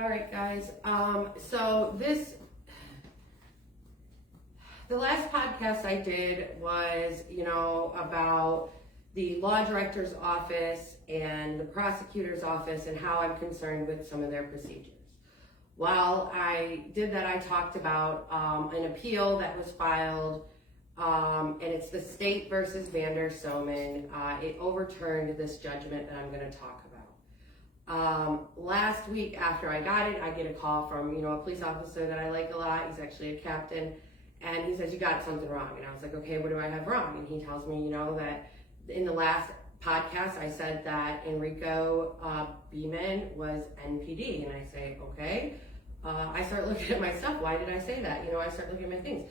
All right, guys. The last podcast I did was, about the law director's office and the prosecutor's office and how I'm concerned with some of their procedures. While I did that, I talked about an appeal that was filed, and it's the State versus Vander Soman. It overturned this judgment that I'm going to talk about. Last week after I got it, I get a call from, a police officer that I like a lot. He's actually a captain. And he says, you got something wrong. And I was like, okay, what do I have wrong? And he tells me, that in the last podcast, I said that Enrico Beeman was NPD. And I say, okay. I start looking at my stuff. Why did I say that? I start looking at my things.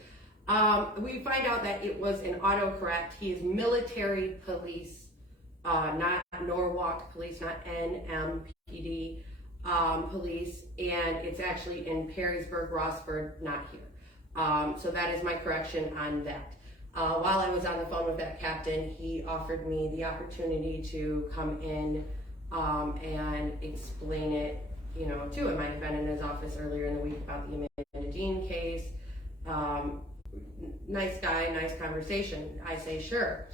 We find out that it was an autocorrect. He is military police, not Norwalk police, not NMPD police. And it's actually in Perrysburg, Rossford, not here. So that is my correction on that. While I was on the phone with that captain, he offered me the opportunity to come in and explain it, to him. I had been in his office earlier in the week about the Amanda Dean case. Nice guy, nice conversation. I say, sure.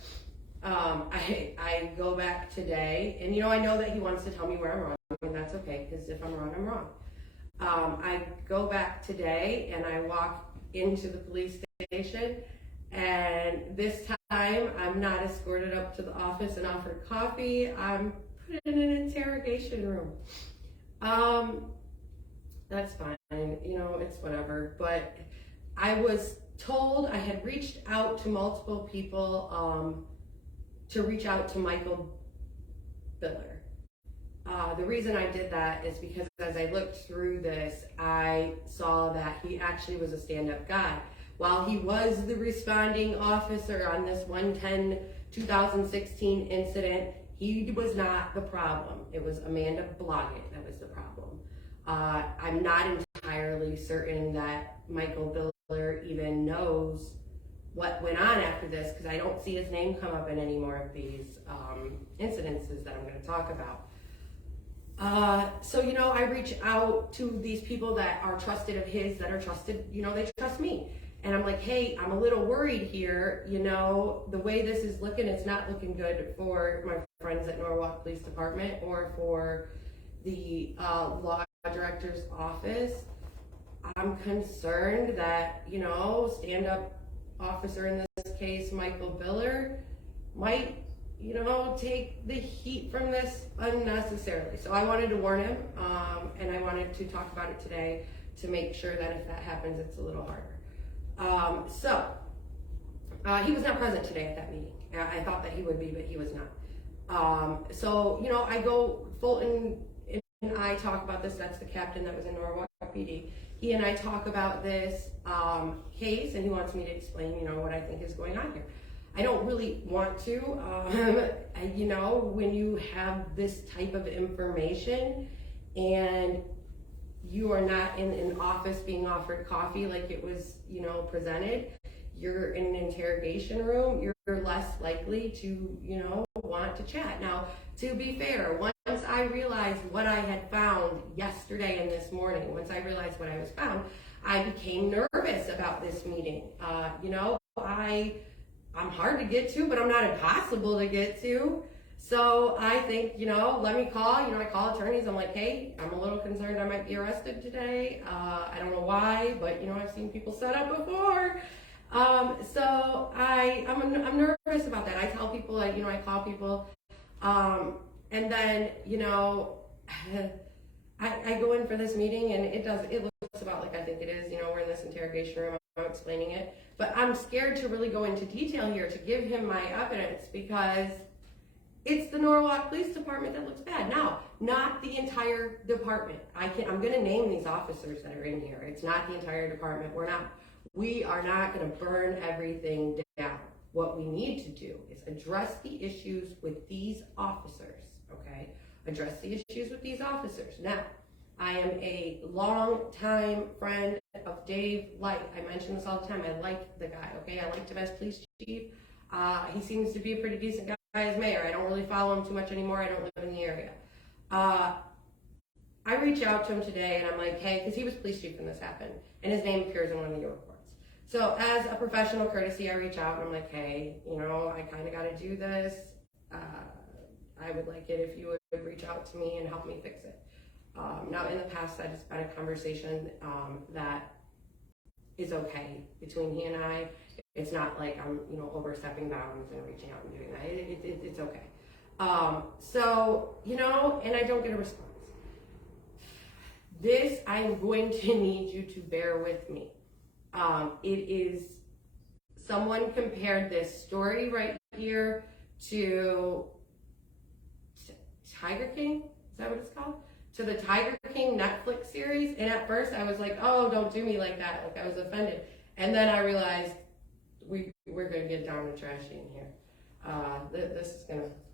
I go back today, and I know that he wants to tell me where I'm wrong, and that's okay, because if I'm wrong, I'm wrong. I go back today, and I walk into the police station, and this time I'm not escorted up to the office and offered coffee. I'm put in an interrogation room. That's fine, it's whatever. But I was told I had reached out to multiple people to reach out to Michael Biller. The reason I did that is because as I looked through this, I saw that he actually was a stand-up guy. While he was the responding officer on this 1/10/2016 incident, he was not the problem. It was Amanda Blodgett that was the problem. I'm not entirely certain that Michael Biller even knows what went on after this, because I don't see his name come up in any more of these incidences that I'm going to talk about. So I reach out to these people that are trusted of his, that are trusted, they trust me. And I'm like, hey, I'm a little worried here. The way this is looking, it's not looking good for my friends at Norwalk Police Department or for the law director's office. I'm concerned that, stand-up officer in this case, Michael Biller, might take the heat from this unnecessarily. So I wanted to warn him, and I wanted to talk about it today to make sure that if that happens, it's a little harder. He was not present today at that meeting. I thought that he would be, but he was not. I go, Fulton and I talk about this. That's the captain that was in Norwalk PD. He and I talk about this case, and he wants me to explain, what I think is going on here. I don't really want to, when you have this type of information and you are not in an office being offered coffee like it was, presented, you're in an interrogation room, you're less likely to, want to chat. Now, to be fair, once I realized what I had found yesterday and this morning, once I realized what I was found, I became nervous about this meeting. I'm hard to get to, but I'm not impossible to get to. So I think, let me call. I call attorneys. I'm like, hey, I'm a little concerned I might be arrested today. I don't know why, but, I've seen people set up before. So I'm nervous about that. I tell people, I call people. And then, I go in for this meeting, and it looks about like I think it is. We're in this interrogation room. I'm explaining it. But I'm scared to really go into detail here to give him my evidence because it's the Norwalk Police Department that looks bad. Now, not the entire department. I'm going to name these officers that are in here. It's not the entire department. We are not going to burn everything down. What we need to do is address the issues with these officers, okay? Address the issues with these officers. Now, I am a long-time friend of Dave Light. I mention this all the time. I like the guy, okay? I liked him as police chief. He seems to be a pretty decent guy as mayor. I don't really follow him too much anymore. I don't live in the area. I reach out to him today and I'm like, hey, because he was police chief when this happened, and his name appears in one of your reports. So as a professional courtesy, I reach out and I'm like, hey, I kind of got to do this. I would like it if you would reach out to me and help me fix it. Now, in the past, that has been a conversation that is okay between he and I. It's not like I'm, overstepping bounds and reaching out and doing that. It's okay. And I don't get a response. This, I'm going to need you to bear with me. Someone compared this story right here to Tiger King. Is that what it's called? To the Tiger King Netflix series. And at first I was like, oh, don't do me like that. Like I was offended. And then I realized we're going to get down and trashy in here.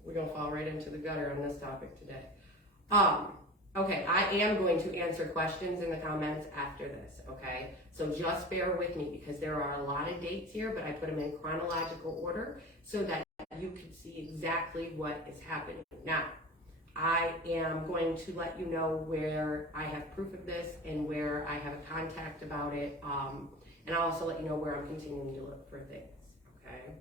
We're going to fall right into the gutter on this topic today. Okay, I am going to answer questions in the comments after this, okay? So just bear with me because there are a lot of dates here, but I put them in chronological order so that you can see exactly what is happening. Now, I am going to let you know where I have proof of this and where I have a contact about it, and I'll also let you know where I'm continuing to look for things, okay?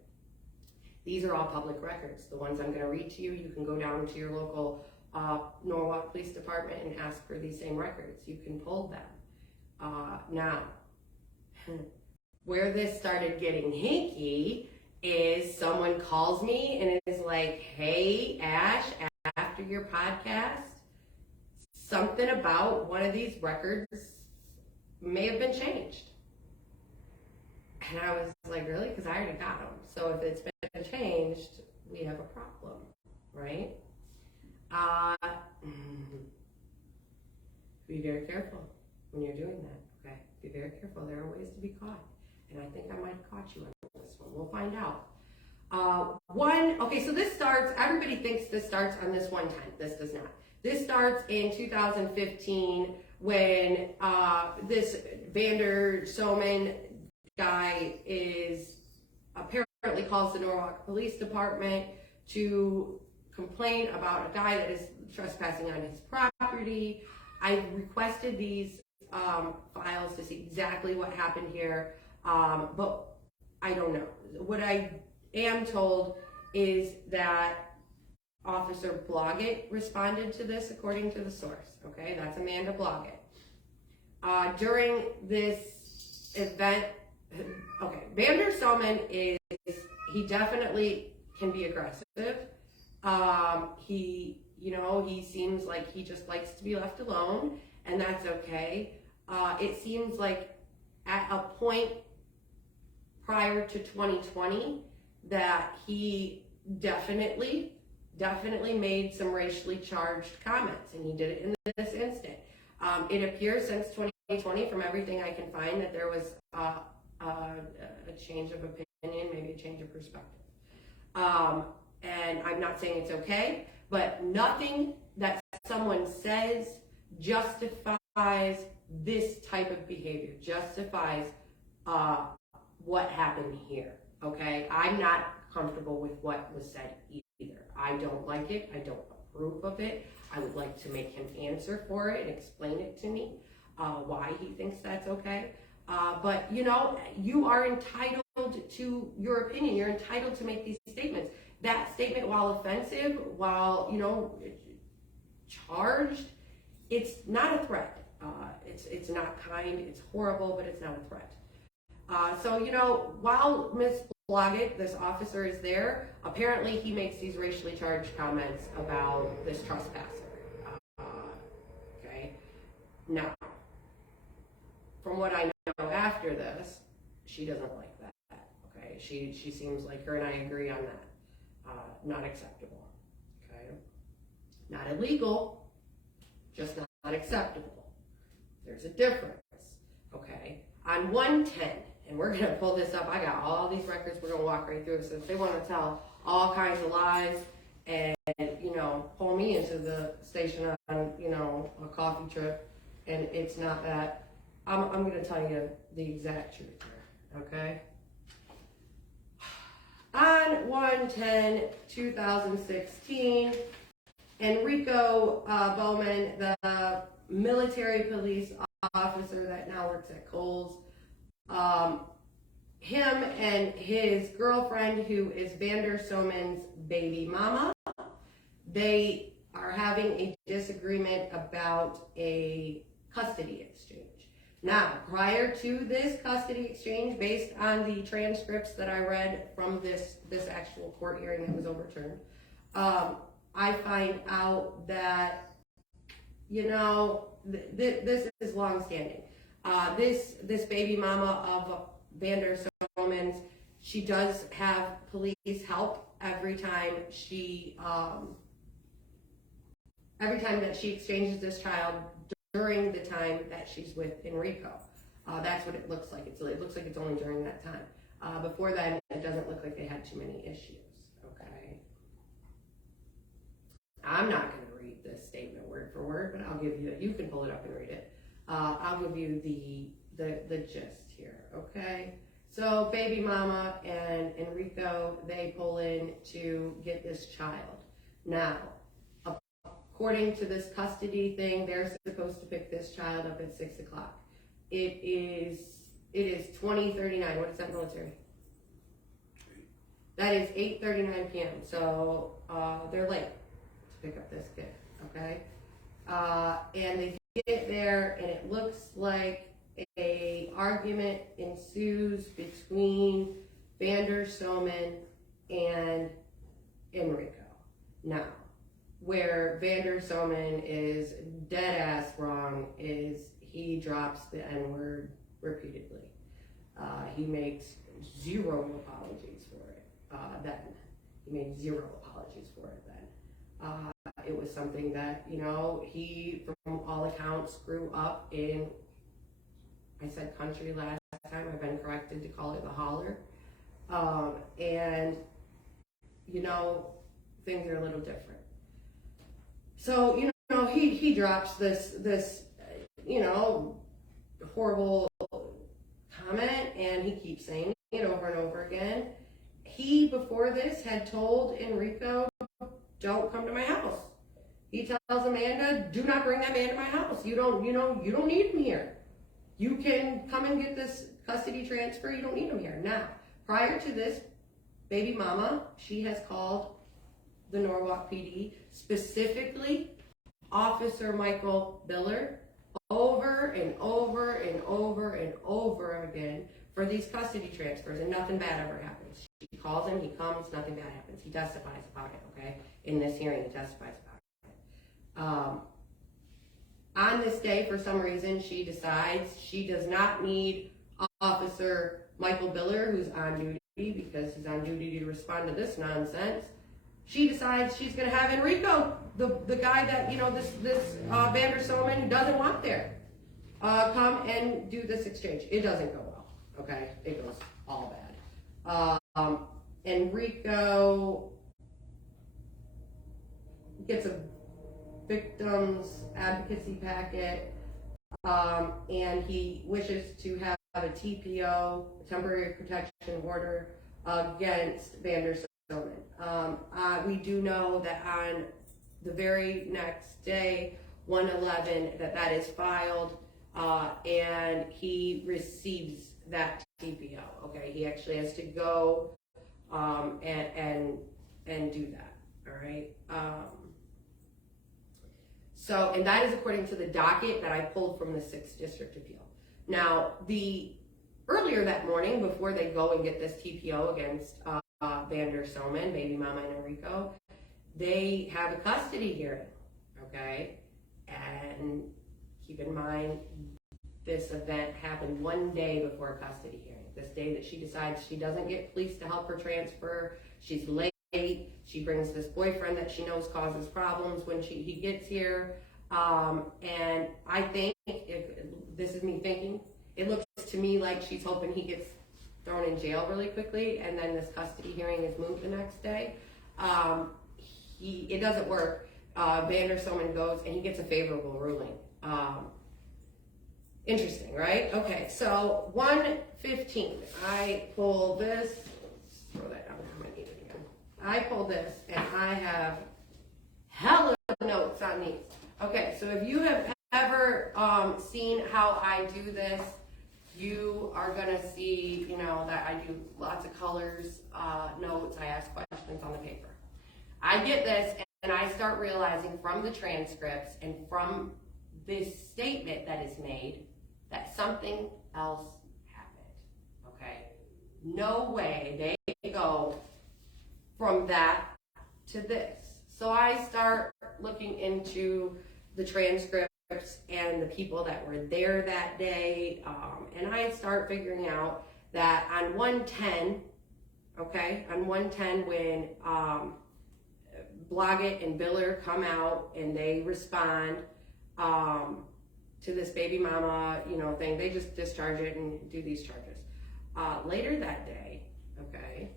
These are all public records. The ones I'm going to read to you, you can go down to your local Norwalk Police Department and ask for these same records. You can pull them. Now, where this started getting hinky is someone calls me and is like, hey, Ash, after your podcast, something about one of these records may have been changed. And I was like, really? Because I already got them. So if it's been changed, we have a problem, right? Be very careful when you're doing that, okay? Be very careful. There are ways to be caught. And I think I might have caught you on this one. We'll find out. So this starts, everybody thinks this starts on this one time. This does not. This starts in 2015 when this Vander Soman guy apparently calls the Norwalk Police Department to complain about a guy that is trespassing on his property. I requested these files to see exactly what happened here, but I don't know. What I am told is that Officer Blodgett responded to this according to the source, okay? That's Amanda Blodgett. During this event, okay, Vander Soman he definitely can be aggressive. He seems like he just likes to be left alone, and that's okay. It seems like at a point prior to 2020 that he definitely made some racially charged comments, and he did it in this instant. It appears since 2020, from everything I can find, that there was a change of opinion, maybe a change of perspective. And I'm not saying it's okay, but nothing that someone says justifies this type of behavior, justifies what happened here, okay? I'm not comfortable with what was said either. I don't like it. I don't approve of it. I would like to make him answer for it and explain it to me, why he thinks that's okay. But you are entitled to your opinion. You're entitled to make these statements. That statement, while offensive, while, charged, it's not a threat. It's not kind, it's horrible, but it's not a threat. While Ms. Blodgett, this officer, is there, apparently he makes these racially charged comments about this trespasser. Okay? Now, from what I know after this, she doesn't like that. Okay? She seems like her and I agree on that. Not acceptable. Okay? Not illegal, just not acceptable. There's a difference. Okay? On 110, and we're going to pull this up. I got all these records. We're going to walk right through it. So if they want to tell all kinds of lies and, pull me into the station on, a coffee trip, and it's not that, I'm going to tell you the exact truth here, okay? On 110-2016, Enrico Bowman, the military police officer that now works at Kohl's, him and his girlfriend, who is Vander Soman's baby mama, they are having a disagreement about a custody exchange. Now, prior to this custody exchange, based on the transcripts that I read from this actual court hearing that was overturned, I find out that, this is long-standing. This baby mama of Vander Soman's, she does have police help every time that she exchanges this child during the time that she's with Enrico. That's what it looks like. It looks like it's only during that time. Before then, it doesn't look like they had too many issues, okay? I'm not going to read this statement word for word, but I'll give you can pull it up and read it. I'll give you the gist here, okay? So baby mama and Enrico, they pull in to get this child. Now, according to this custody thing, they're supposed to pick this child up at 6 o'clock. It is 20:39. What is that military? That is 8:39 p.m. So they're late to pick up this kid, okay? And they get there, and it looks like a argument ensues between Vander Soman and Enrico. Now, where Vander Soman is dead ass wrong is he drops the N-word repeatedly. He makes zero apologies for it then. He made zero apologies for it then. It was something that, he, from all accounts, grew up in, I said country last time, I've been corrected to call it the holler. And, things are a little different. So, he drops this horrible comment, and he keeps saying it over and over again. He, before this, had told Enrico, don't come to my house. He tells Amanda, do not bring that man to my house. You don't need him here. You can come and get this custody transfer. You don't need him here. Now, prior to this, baby mama, she has called the Norwalk PD, specifically Officer Michael Biller, over and over and over and over again for these custody transfers, and nothing bad ever happens. She calls him, he comes, nothing bad happens. He testifies about it, okay? In this hearing, he testifies about it. On this day, for some reason, she decides she does not need Officer Michael Biller, who's on duty, because he's on duty to respond to this nonsense. She decides she's going to have Enrico, the guy that, this Vander Soman doesn't want there, come and do this exchange. It doesn't go well, okay? It goes all bad. Enrico gets a victim's advocacy packet, and he wishes to have a TPO, temporary protection order, against Vander Soman. We do know that on the very next day, 1/11, that is filed, and he receives that TPO. Okay, he actually has to go and do that. All right. So, and that is according to the docket that I pulled from the 6th District Appeal. Now, earlier that morning, before they go and get this TPO against Vander Soman, baby mama and Enrico, they have a custody hearing, okay? And keep in mind, this event happened one day before a custody hearing. This day that she decides she doesn't get police to help her transfer, she's late, she brings this boyfriend that she knows causes problems when he gets here, and I think, this is me thinking, it looks to me like she's hoping he gets thrown in jail really quickly, and then this custody hearing is moved the next day. It doesn't work. Vander Soman goes and he gets a favorable ruling. Interesting, right? Okay, so 1:15. I pull this. Let's throw that down. I might need it again. I pull this, and I have hella if you have ever seen how I do this, you are gonna see, that I do lots of colors, notes, I ask questions on the paper. I get this and I start realizing from the transcripts and from this statement that is made that something else happened, okay? No way they go from that to this. So I start looking into the transcripts and the people that were there that day, and I start figuring out that on 110, okay, on 110 when Blodgett and Biller come out and they respond to this baby mama, thing, they just discharge it and do these charges. Later that day, okay,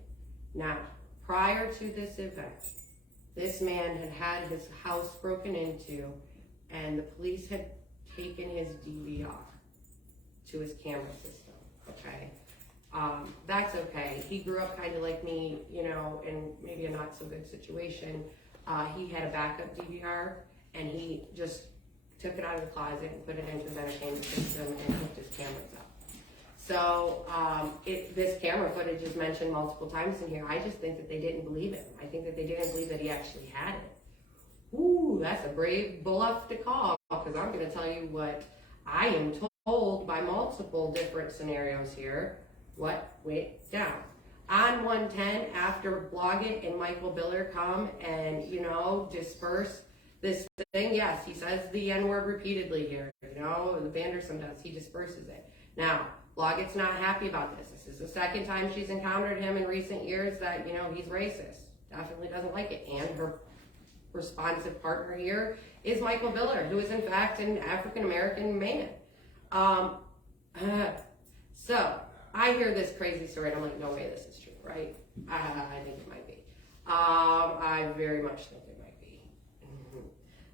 now prior to this event, this man had his house broken into and the police had taken his DVR to his camera system, okay? That's okay. He grew up kind of like me, in maybe a not so good situation. He had a backup DVR and he just took it out of the closet and put it into his entertainment system and hooked his cameras up. So this camera footage is mentioned multiple times in here. I just think that they didn't believe it. I think that they didn't believe that he actually had it. Ooh, that's a brave bluff to call, because I'm going to tell you what I am told by multiple different scenarios here, what went down. On 110, after Blodgett and Michael Biller come and, disperse this thing, yes, he says the N-word repeatedly here, the Vandersom does, he disperses it. Now, Blodgett's not happy about this. This is the second time she's encountered him in recent years that, he's racist. Definitely doesn't like it. And her responsive partner here is Michael Biller, who is in fact an African-American man. So I hear this crazy story and I'm like, no way this is true, right? I think it might be. I very much think it might be.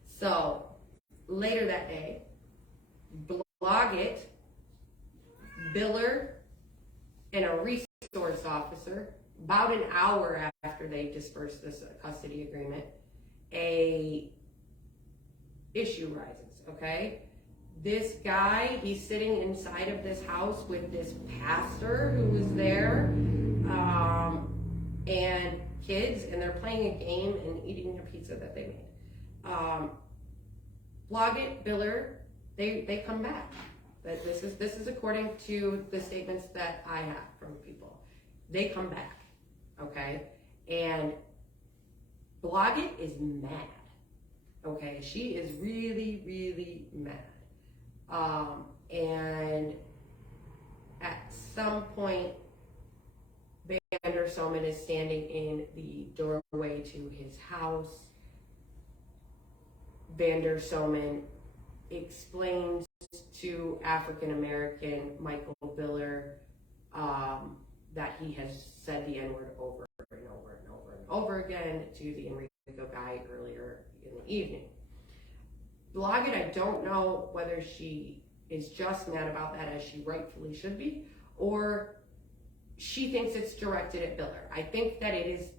So later that day, Blodgett, Biller, and a resource officer, about an hour after they dispersed this custody agreement, a issue rises, okay? This guy, he's sitting inside of this house with this pastor who was there, and kids, and they're playing a game and eating a pizza that they made. Blodgett, Biller, they come back. But this is according to the statements that I have from people. They come back, okay? And Blodgett is mad, okay? She is really, really mad. And at some point, Vandersom is standing in the doorway to his house. Vandersom explains to African-American Michael Biller that he has said the N-word over and over and over and over again to the Enrico guy earlier in the evening. Blodgett, I don't know whether she is just mad about that, as she rightfully should be, or she thinks it's directed at Biller. I think that it is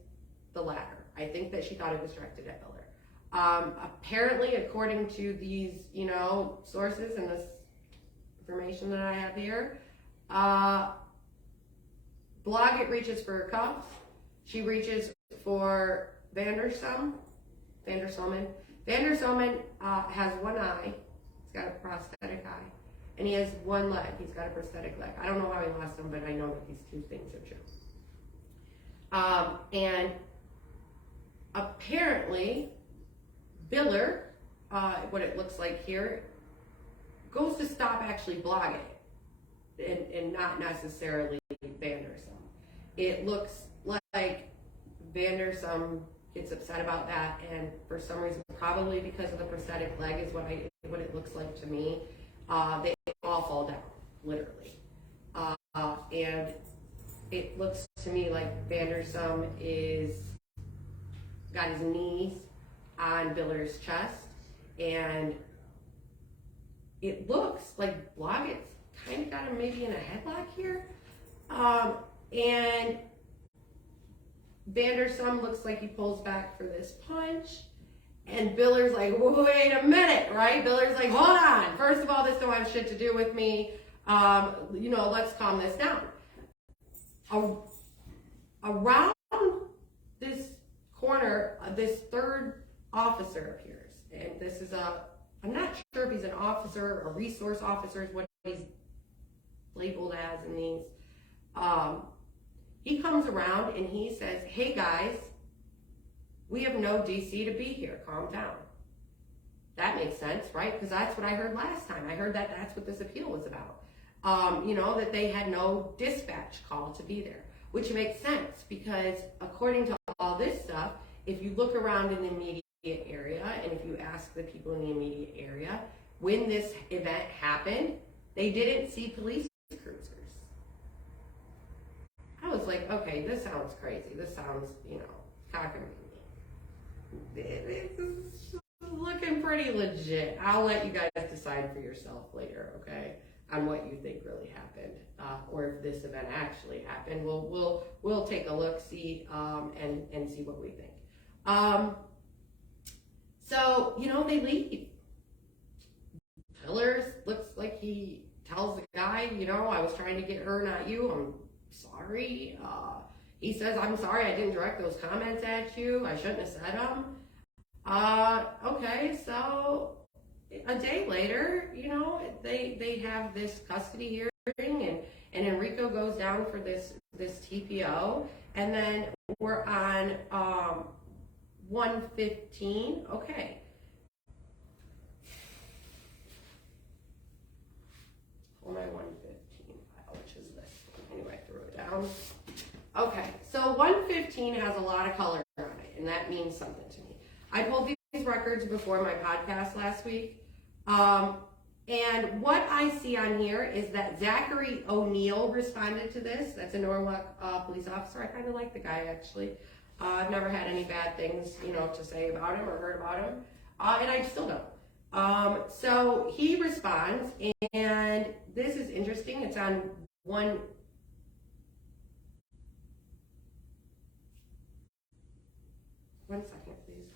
the latter. I think that she thought it was directed at Biller. Apparently, according to these, sources and this information that I have here, Blodgett reaches for her cuffs. She reaches for Vandersom. Vandersom has one eye. He's got a prosthetic eye. And he has one leg. He's got a prosthetic leg. I don't know how he lost them, but I know that these two things are true. And apparently, Biller, what it looks like here, goes to stop actually Blodgett and not necessarily Vandersom. It looks like Vandersom gets upset about that, and for some reason, probably because of the prosthetic leg is what it looks like to me, they all fall down, literally. And it looks to me like Vandersom got his knees on Biller's chest, and it looks like Blodgett's kind of got him maybe in a headlock here. And Vandersom looks like he pulls back for this punch, And Biller's like, wait a minute, right? Biller's like, hold on. First of all, this don't have shit to do with me. Let's calm this down. Around this corner, this third officer appears. And this is I'm not sure if he's an officer or resource officer is what he's labeled as in these. He comes around and he says, hey guys, we have no DC to be here. Calm down. That makes sense, right? Because that's what I heard last time. I heard that that's what this appeal was about. That they had no dispatch call to be there, which makes sense because according to all this stuff, if you look around in the immediate area and if you ask the people in the immediate area, when this event happened, they didn't see police cruisers. I was like, okay, this sounds crazy. This sounds, cockamamie. This is looking pretty legit. I'll let you guys decide for yourself later, okay, on what you think really happened, or if this event actually happened. We'll take a look, see, and see what we think. So they leave. Pillars looks like he tells the guy, I was trying to get her, not you. I'm sorry. He says, I'm sorry I didn't direct those comments at you. I shouldn't have said them. Okay, so a day later, they have this custody hearing and Enrico goes down for this TPO, and then we're on 115. Okay. Pull my 115 file, which is this. Anyway, I threw it down. Okay, so 115 has a lot of color on it, and that means something to me. I pulled these records before my podcast last week, and what I see on here is that Zachary O'Neill responded to this. That's a Norwalk police officer. I kind of like the guy, actually. I've never had any bad things, to say about him or heard about him, and I still don't. So he responds, and this is interesting. It's on one second, please.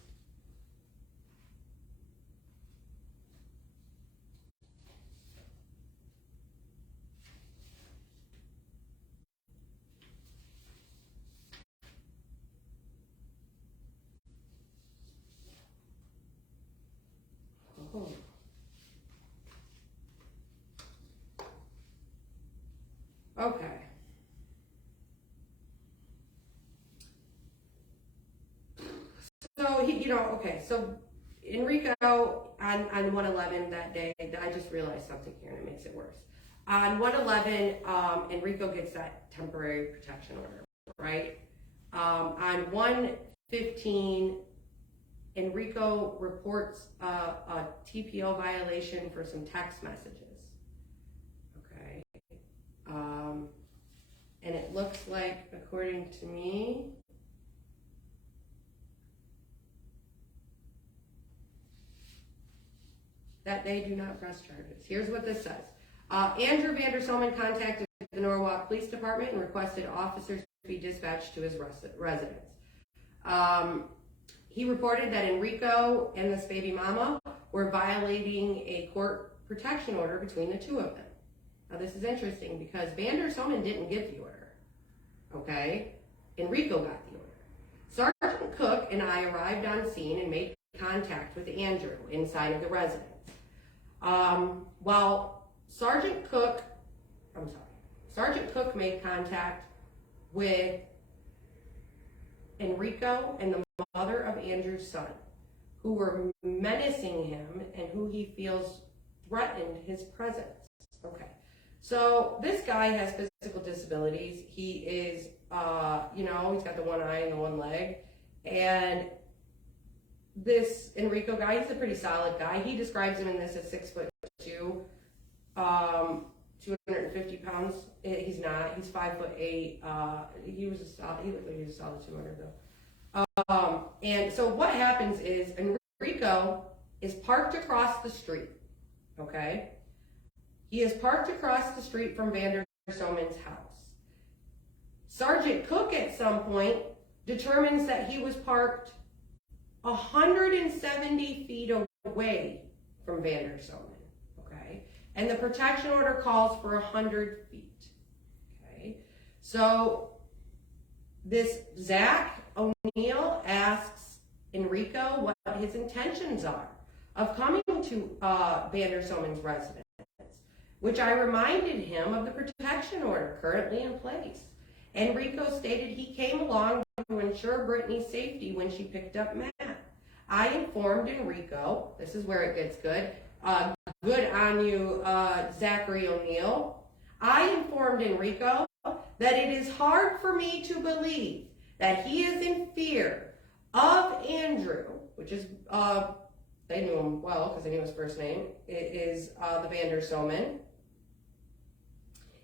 Oh. Okay. So so Enrico on 111 that day, I just realized something here and it makes it worse. On 111, Enrico gets that temporary protection order, right? On 115, Enrico reports a TPO violation for some text messages, okay? And it looks like, according to me, that they do not press charges. Here's what this says. Andrew Vanderselman contacted the Norwalk Police Department and requested officers be dispatched to his residence. He reported that Enrico and this baby mama were violating a court protection order between the two of them. Now this is interesting because Vanderselman didn't get the order, okay? Enrico got the order. Sergeant Cook and I arrived on scene and made contact with Andrew inside of the residence. While Sergeant Cook made contact with Enrico and the mother of Andrew's son, who were menacing him and who he feels threatened his presence. Okay, so this guy has physical disabilities. He is, he's got the one eye and the one leg, and this Enrico guy, he's a pretty solid guy. He describes him in this as 6'2", 250 pounds. He's not. He's 5'8". He looked like he was a solid 200 though. And so what happens is Enrico is parked across the street. Okay, he is parked across the street from Vanderselman's house. Sergeant Cook at some point determines that he was parked 170 feet away from Vander Soman, okay? And the protection order calls for 100 feet, okay? So this Zach O'Neill asks Enrico what his intentions are of coming to Vander Soman's residence, which I reminded him of the protection order currently in place. Enrico stated he came along to ensure Brittany's safety when she picked up Matt. I informed Enrico, this is where it gets good, good on you, Zachary O'Neill. I informed Enrico that it is hard for me to believe that he is in fear of Andrew, which is, they knew him well because they knew his first name, it is the Vander Soman.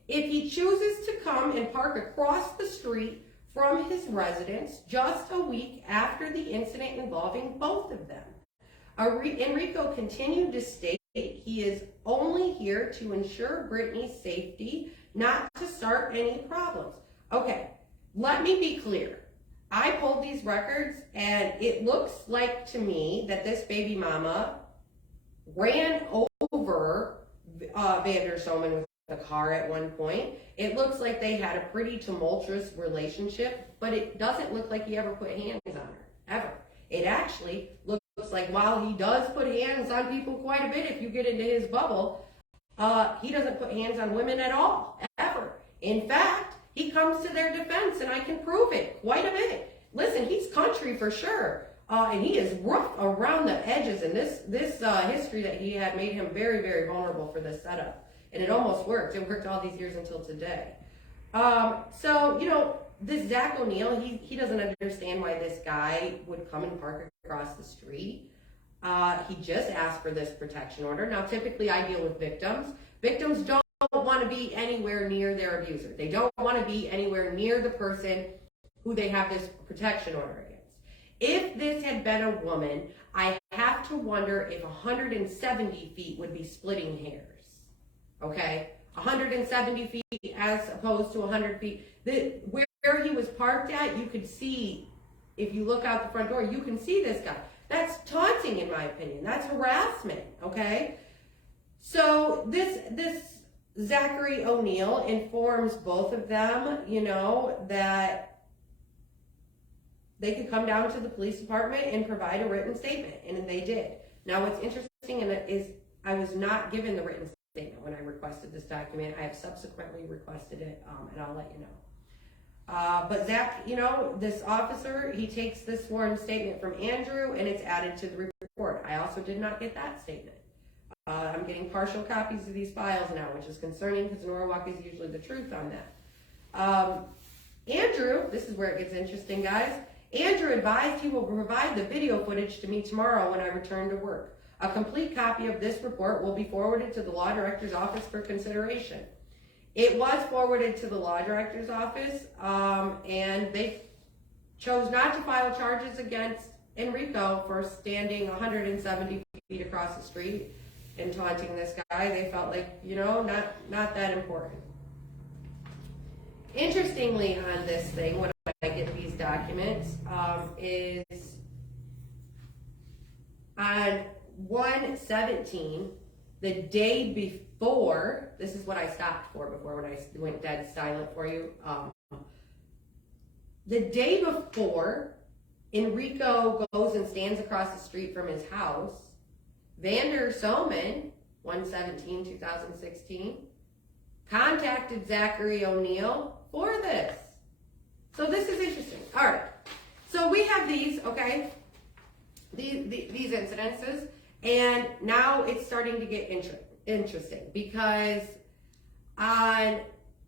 If he chooses to come and park across the street from his residence just a week after the incident involving both of them. Enrico continued to state he is only here to ensure Brittany's safety, not to start any problems. Okay, let me be clear. I pulled these records and it looks like to me that this baby mama ran over Vander Soman with the car at one point. It looks like they had a pretty tumultuous relationship, but it doesn't look like he ever put hands on her, ever. It actually looks like while he does put hands on people quite a bit, if you get into his bubble, he doesn't put hands on women at all, ever. In fact, he comes to their defense, and I can prove it quite a bit. Listen, he's country for sure, and he is rough around the edges, and this history that he had made him very, very vulnerable for this setup. And it almost worked. It worked all these years until today. So, you know, this Zach O'Neill, he doesn't understand why this guy would come and park across the street. He just asked for this protection order. Now, typically I deal with victims. Victims don't want to be anywhere near their abuser. They don't want to be anywhere near the person who they have this protection order against. If this had been a woman, I have to wonder if 170 feet would be splitting hairs. Okay, 170 feet as opposed to 100 feet. Where he was parked at, you could see, if you look out the front door, you can see this guy. That's taunting, in my opinion. That's harassment, okay? So this Zachary O'Neill informs both of them, you know, that they could come down to the police department and provide a written statement, and they did. Now, what's interesting is I was not given the written statement when I requested this document. I have subsequently requested it, and I'll let you know. But Zach, you know, this officer, he takes this sworn statement from Andrew, and it's added to the report. I also did not get that statement. I'm getting partial copies of these files now, which is concerning because Norwalk is usually the truth on that. Andrew, this is where it gets interesting, guys. Andrew advised he will provide the video footage to me tomorrow when I return to work. A complete copy of this report will be forwarded to the law director's office for consideration. It was forwarded to the law director's office, and they chose not to file charges against Enrico for standing 170 feet across the street and taunting this guy. They felt like, you know, not that important. Interestingly, on this thing, when I get these documents, is on 1/17, the day before, this is what I stopped for before when I went dead silent for you. The day before Enrico goes and stands across the street from his house, Vander Soman, 1/17/2016, contacted Zachary O'Neill for this. So this is interesting. All right. So we have these, okay, these incidences. And now it's starting to get interesting because on,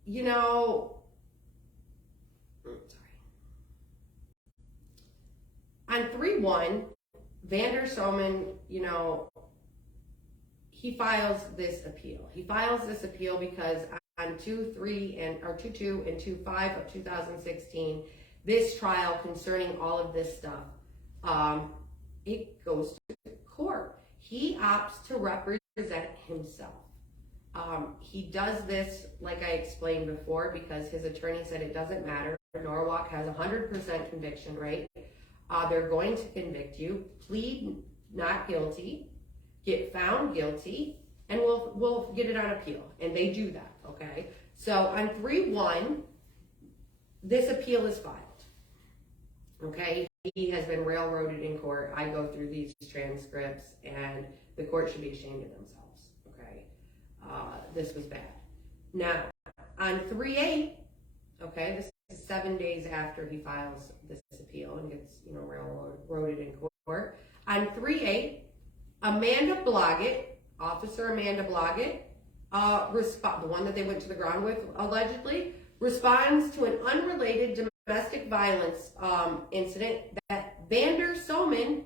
you know, on 3/1, Vander Soman, you know, he files this appeal. He files this appeal because on 2/3 and 2/2 and 2/5 of 2016, this trial concerning all of this stuff, it goes to court. He opts to represent himself. He does this, like I explained before, because his attorney said it doesn't matter. Norwalk has 100% conviction rate. They're going to convict you, plead not guilty, get found guilty, and we'll get it on appeal. And they do that, okay? So on 3-1, this appeal is filed, okay? He has been railroaded in court. I go through these transcripts, and the court should be ashamed of themselves, okay? This was bad. Now, on 3-8, okay, this is 7 days after he files this appeal and gets, railroaded in court. On 3-8, Amanda Blodgett, Officer Amanda Blodgett, the one that they went to the ground with, allegedly, responds to an unrelated domestic violence incident that Vander Soman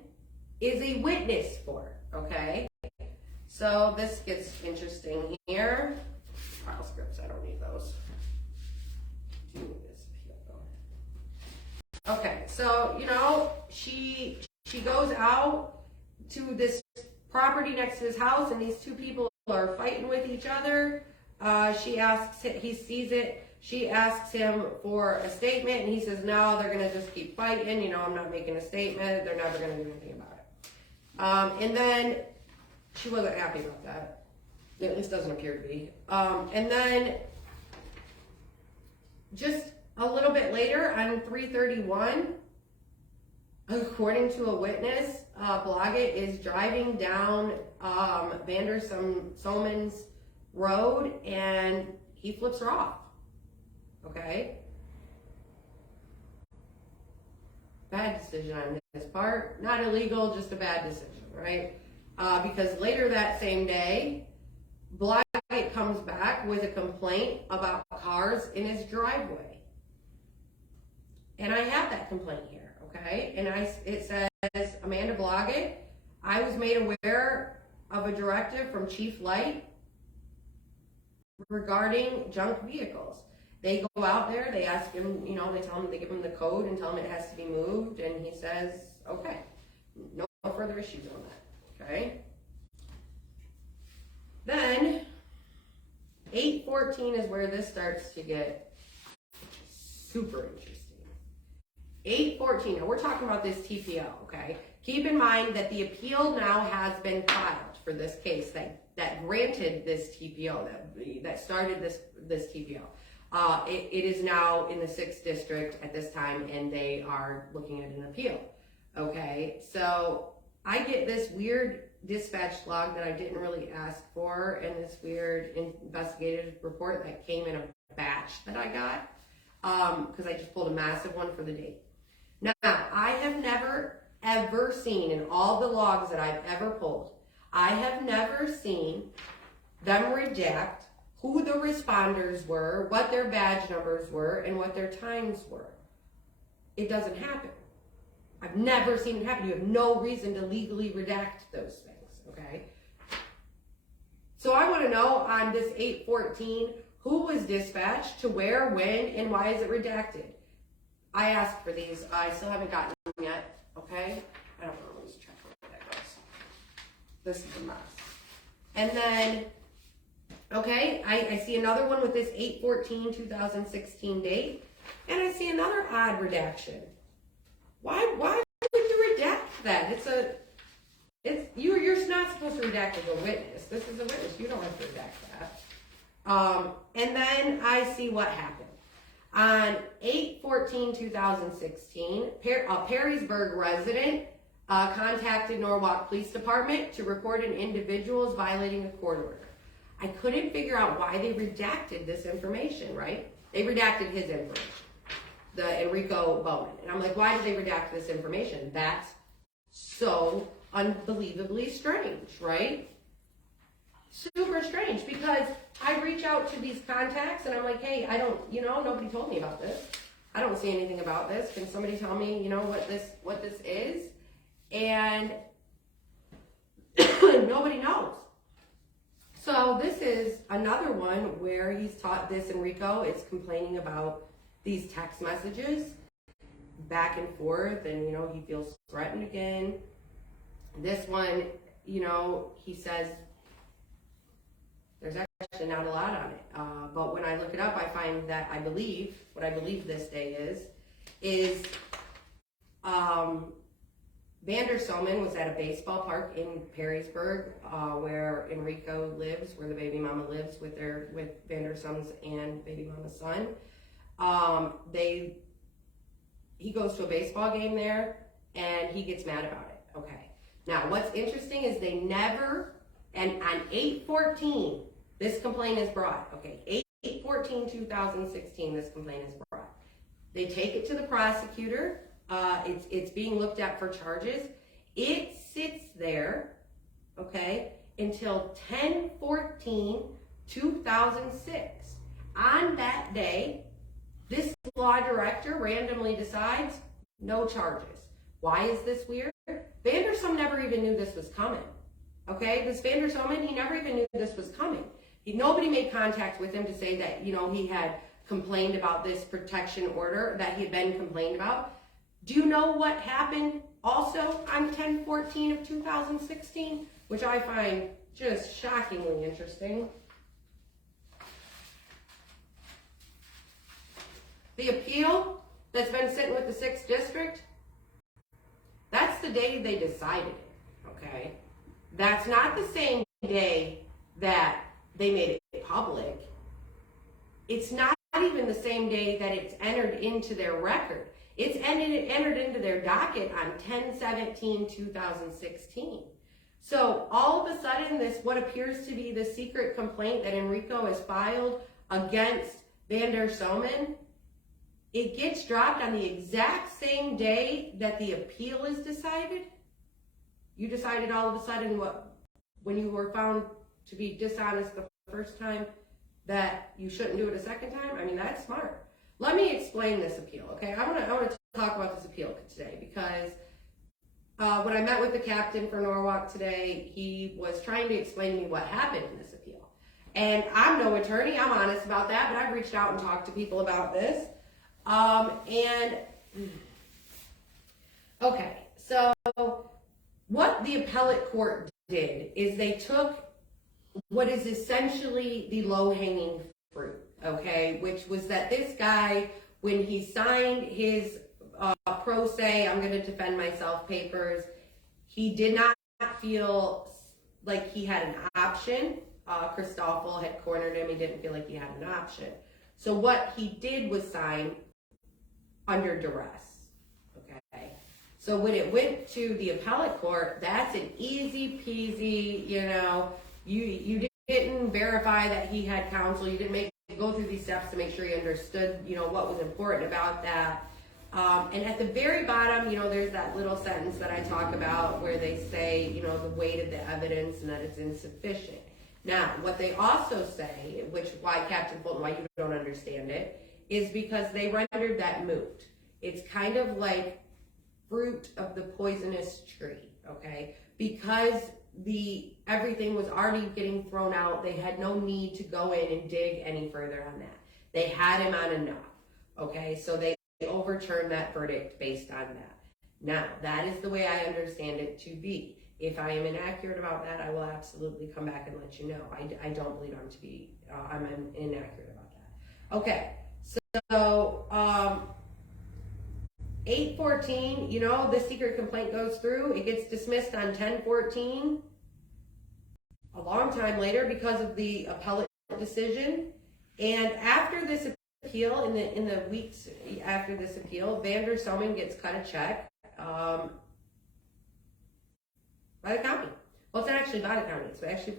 is a witness for, okay? So this gets interesting here. Trial scripts, I don't need those. Okay, so, she goes out to this property next to his house, and these two people are fighting with each other. She asks him, he sees it. She asks him for a statement, and he says, no, they're going to just keep fighting. I'm not making a statement. They're never going to do anything about it. And then she wasn't happy about that. At least doesn't appear to be. And then just a little bit later on 3/31, according to a witness, Blodgett is driving down Vander Soman's road, and he flips her off. Okay? Bad decision on his part. Not illegal, just a bad decision, right? Because later that same day, Blodgett comes back with a complaint about cars in his driveway. And I have that complaint here, okay? And it says, Amanda Blodgett, I was made aware of a directive from Chief Light regarding junk vehicles. They go out there, they ask him, they tell him, they give him the code and tell him it has to be moved, and he says, okay, no further issues on that, okay? Then, 8/14 is where this starts to get super interesting. 8/14, now we're talking about this TPO, okay? Keep in mind that the appeal now has been filed for this case that granted this TPO, that started this TPO. It is now in the 6th district at this time, and they are looking at an appeal, okay? So I get this weird dispatch log that I didn't really ask for, and this weird investigative report that came in a batch that I got, because I just pulled a massive one for the date. Now, I have never, ever seen, in all the logs that I've ever pulled, I have never seen them redact who the responders were, what their badge numbers were, and what their times were. It doesn't happen. I've never seen it happen. You have no reason to legally redact those things, okay? So I want to know on this 8/14, who was dispatched to where, when, and why is it redacted? I asked for these. I still haven't gotten them yet, okay? I don't want to lose track of where that goes. This is a mess. And then, okay, I see another one with this 8/14/2016 date, and I see another odd redaction. Why would you redact that? You're not supposed to redact as a witness. This is a witness. You don't have to redact that. And then I see what happened. On 8/14/2016, a Perrysburg resident contacted Norwalk Police Department to report an individual as violating a court order. I couldn't figure out why they redacted this information, right? They redacted his information, the Enrico Bowman. And I'm like, why did they redact this information? That's so unbelievably strange, right? Super strange, because I reach out to these contacts and I'm like, hey, I don't, nobody told me about this. I don't see anything about this. Can somebody tell me, what this is? And nobody knows. So this is another one where he's taught this Enrico is complaining about these text messages back and forth, and he feels threatened again. This one, he says there's actually not a lot on it, but when I look it up, I find that what I believe this day is Vander Soman was at a baseball park in Perrysburg, where Enrico lives, where the baby mama lives with Vander Soman's and baby mama's son. He goes to a baseball game there, and he gets mad about it. Okay. Now, what's interesting is they never, and on 8/14, this complaint is brought. Okay, 8/14/2016, this complaint is brought. They take it to the prosecutor. It's being looked at for charges. It sits there, okay, until 10/14/2006. On that day, this law director randomly decides no charges. Why is this weird? Vander Soman never even knew this was coming. Okay, this Vander Soman, he never even knew this was coming. Nobody made contact with him to say that, he had complained about this protection order that he had been complained about. Do you know what happened also on 10/14/2016? Which I find just shockingly interesting. The appeal that's been sitting with the 6th District, that's the day they decided it, okay? That's not the same day that they made it public. It's not even the same day that it's entered into their record. It's entered into their docket on 10/17/2016. So all of a sudden, what appears to be the secret complaint that Enrico has filed against Vander Soman, it gets dropped on the exact same day that the appeal is decided. You decided all of a sudden when you were found to be dishonest the first time that you shouldn't do it a second time? I mean, that's smart. Let me explain this appeal, okay? I want to talk about this appeal today because when I met with the captain for Norwalk today, he was trying to explain to me what happened in this appeal. And I'm no attorney, I'm honest about that, but I've reached out and talked to people about this. Okay, so what the appellate court did is they took what is essentially the low-hanging fruit, okay, which was that this guy, when he signed his pro se, I'm going to defend myself papers, he did not feel like he had an option. Christoffel had cornered him. He didn't feel like he had an option. So what he did was sign under duress, okay? So when it went to the appellate court, that's an easy peasy, you didn't verify that he had counsel. You didn't go through these steps to make sure you understood, what was important about that. And at the very bottom, there's that little sentence that I talk about where they say, the weight of the evidence and that it's insufficient. Now, what they also say, why Captain Fulton, why you don't understand it, is because they rendered that moot. It's kind of like fruit of the poisonous tree, okay? Because everything was already getting thrown out, they had no need to go in and dig any further on that. They had him on enough, okay? So they overturned that verdict based on that. Now, that is the way I understand it to be. If I am inaccurate about that, I will absolutely come back and let you know. I don't believe I'm inaccurate about that. Okay, so 8/14, the secret complaint goes through. It gets dismissed on 10/14, a long time later because of the appellate decision. And after this appeal, in the weeks after this appeal, Vander Soman gets cut a check by the county. Well, it's not actually by the county. It actually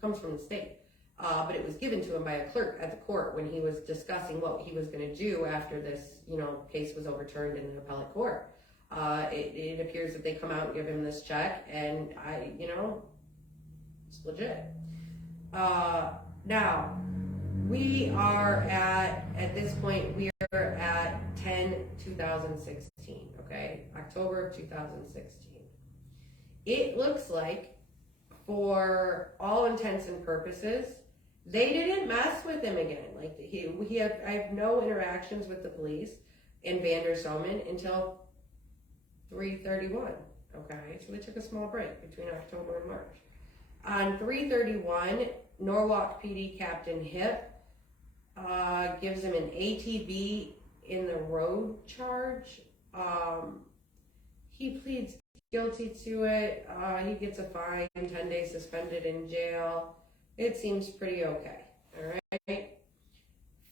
comes from the state. But it was given to him by a clerk at the court when he was discussing what he was going to do after this, case was overturned in the appellate court. It appears that they come out and give him this check, and it's legit. Now, we are at this point, we are at 10/2016, okay? October of 2016. It looks like, for all intents and purposes, they didn't mess with him again. Like I have no interactions with the police and Vander Soman until 3/31. Okay, so they took a small break between October and March. On 3/31, Norwalk PD Captain Hip gives him an ATV in the road charge. he pleads guilty to it. He gets a fine, 10 days suspended in jail. It seems pretty okay. All right.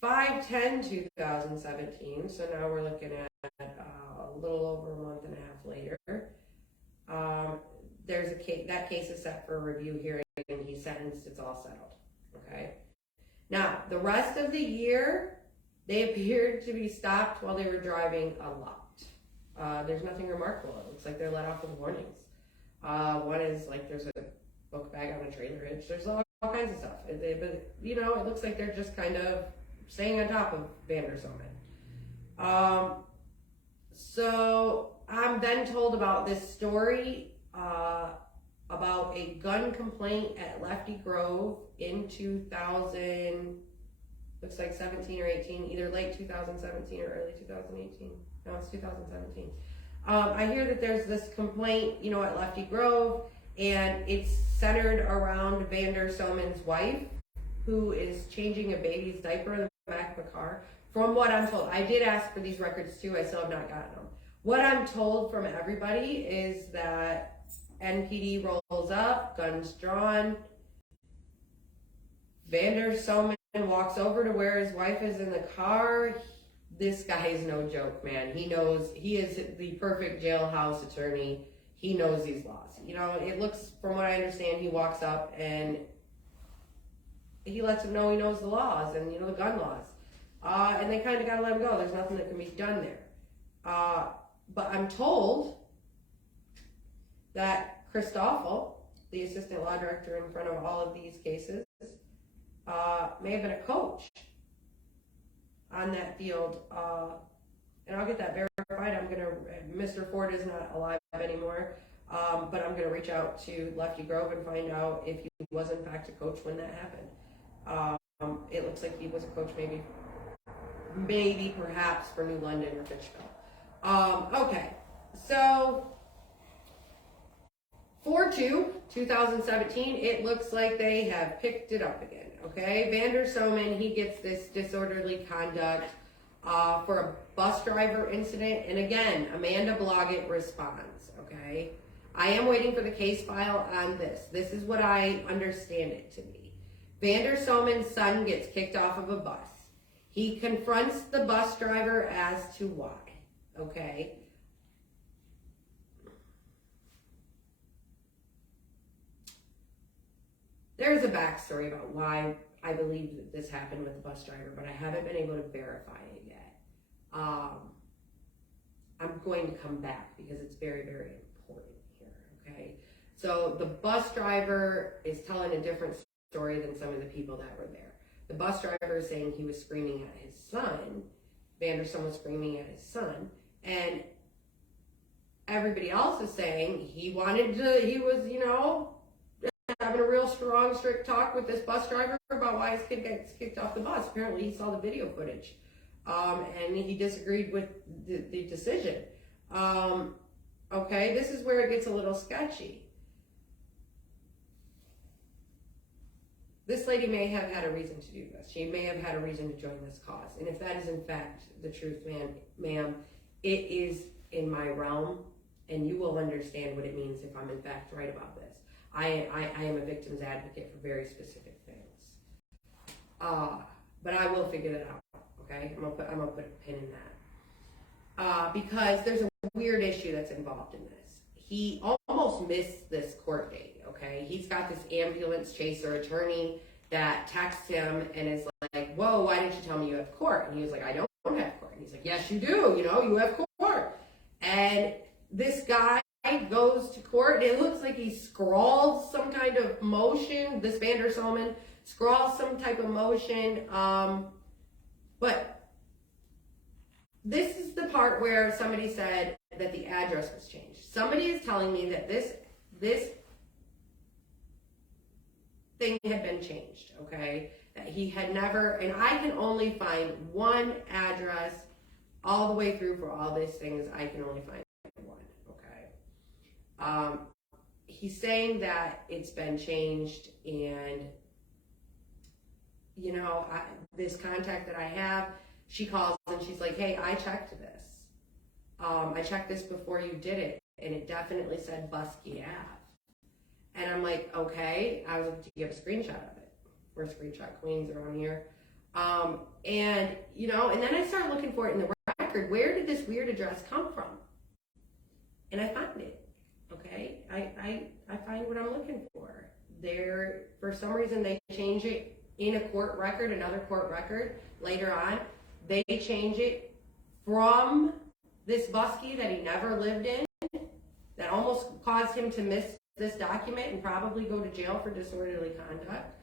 5/10/2017. So now we're looking at a little over a month and a half later. There's a case, that case is set for a review hearing, and he's sentenced. It's all settled. Okay. Now, the rest of the year, they appeared to be stopped while they were driving a lot. There's nothing remarkable. It looks like they're let off with warnings. One is like there's a book bag on a trailer hitch. There's all kinds of stuff. But, you know, it looks like they're just kind of staying on top of Vandersomen. So I'm then told about this story about a gun complaint at Lefty Grove in 2000, looks like 17 or 18, either late 2017 or early 2018. No, it's 2017. I hear that there's this complaint, you know, at Lefty Grove, and it's centered around Vandersomen's wife, who is changing a baby's diaper in the back of a car. From what I'm told, I did ask for these records too, I still have not gotten them. What I'm told from everybody is that NPD rolls up, guns drawn. Vandersomen walks over to where his wife is in the car. This guy is no joke, man. He knows, he is the perfect jailhouse attorney. He knows these laws. You know, it looks, from what I understand, he walks up and he lets him know he knows the laws and, you know, the gun laws. And they kind of got to let him go. There's nothing that can be done there. But I'm told that Christoffel, the assistant law director in front of all of these cases, may have been a coach on that field. And I'll get that verified. Mr. Ford is not alive anymore, but I'm going to reach out to Lefty Grove and find out if he was in fact a coach when that happened. It looks like he was a coach maybe perhaps for New London or Fitchville. Okay, so 4/2/2017, it looks like they have picked it up again. Okay, Vandersomen, he gets this disorderly conduct for a bus driver incident, and again, Amanda Blodgett responds. Okay, I am waiting for the case file on this. This is what I understand it to be. Vandersomen's son gets kicked off of a bus. He confronts the bus driver as to why. Okay. There's a backstory about why I believe that this happened with the bus driver, but I haven't been able to verify it yet. I'm going to come back because it's very, very important here, okay? So the bus driver is telling a different story than some of the people that were there. The bus driver is saying he was screaming at his son. Vandersomen was screaming at his son, and everybody else is saying he was, you know, having a real strong, strict talk with this bus driver about why his kid gets kicked off the bus. Apparently he saw the video footage, and he disagreed with the decision. Okay, this is where it gets a little sketchy. This lady may have had a reason to do this. She may have had a reason to join this cause. And if that is in fact the truth, ma'am, it is in my realm, and you will understand what it means if I'm in fact right about this. I am a victim's advocate for very specific things. But I will figure that out, okay? I'm gonna put a pin in that. Because there's a weird issue that's involved in this. He almost missed this court date, okay? He's got this ambulance chaser attorney that texts him and is like, whoa, why didn't you tell me you have court? And he was like, I don't have court. And he's like, yes, you do, you know, you have court. And this guy goes to court, and it looks like he scrawls some kind of motion. This Vandersomen scrawls some type of motion, but this is the part where somebody said that the address was changed. Somebody is telling me that this thing had been changed, okay? That he had never, and I can only find one address all the way through for all these things. I can only find one, okay? He's saying that it's been changed, and you know, this contact that I have, she calls and she's like, hey, I checked this. I checked this before you did it. and it definitely said Buskey Ave. And I'm like, okay. I was like, do you have a screenshot of it? We're screenshot queens around here. And, you know, and then I started looking for it in the record. Where did this weird address come from? And I find it, okay? I find what I'm looking for. There, for some reason, they change it in a court record, another court record later on. They change it from this Buskey that he never lived in, that almost caused him to miss this document and probably go to jail for disorderly conduct.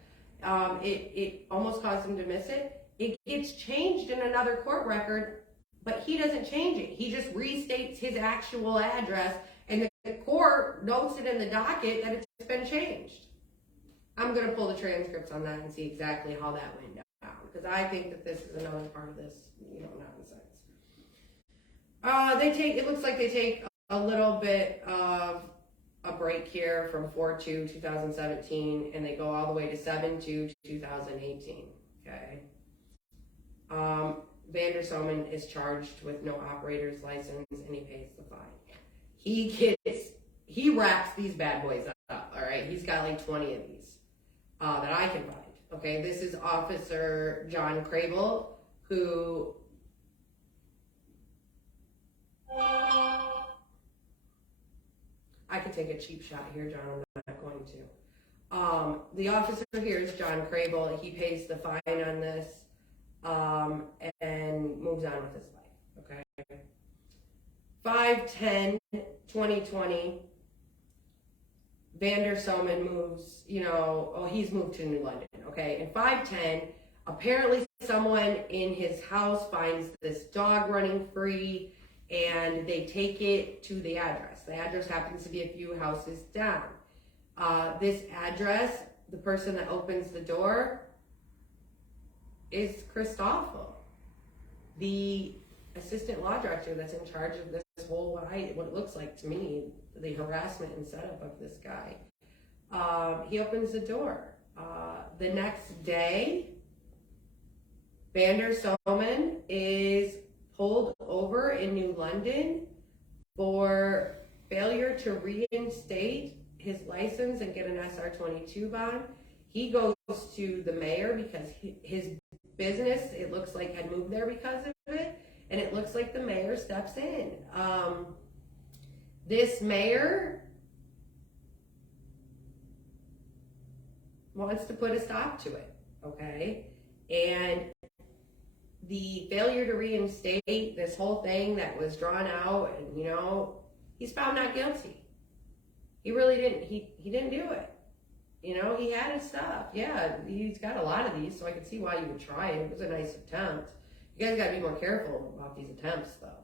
It almost caused him to miss it. It gets changed in another court record, but he doesn't change it. He just restates his actual address, and the court notes it in the docket that it's been changed. I'm going to pull the transcripts on that and see exactly how that went down, because I think that this is another part of this, you know, nonsense. It looks like they take a little bit of a break here from 4/2/2017, and they go all the way to 7/2/2018. Okay. Vander Soman is charged with no operator's license, and he pays the fine. He wraps these bad boys up. All right, he's got like 20 of these that I can find. Okay, this is Officer John Crable, who I could take a cheap shot here, John. I'm not going to. The officer here is John Crable. He pays the fine on this and moves on with his life. Okay. 5/10/2020. Vander Soman moves. He's moved to New London. Okay. And 5/10. Apparently, someone in his house finds this dog running free, and they take it to the address. The address happens to be a few houses down. This address, the person that opens the door is Christoffel, the assistant law director that's in charge of this whole, what it looks like to me, the harassment and setup of this guy. He opens the door. The next day, Vander Soman is pulled over in New London for failure to reinstate his license and get an SR-22 bond. He goes to the mayor because his business, it looks like, had moved there because of it, and it looks like the mayor steps in. This mayor wants to put a stop to it, okay? And the failure to reinstate, this whole thing that was drawn out, and he's found not guilty. He really didn't. He didn't do it. He had his stuff. Yeah, he's got a lot of these, so I could see why you would try it. It was a nice attempt. You guys got to be more careful about these attempts, though.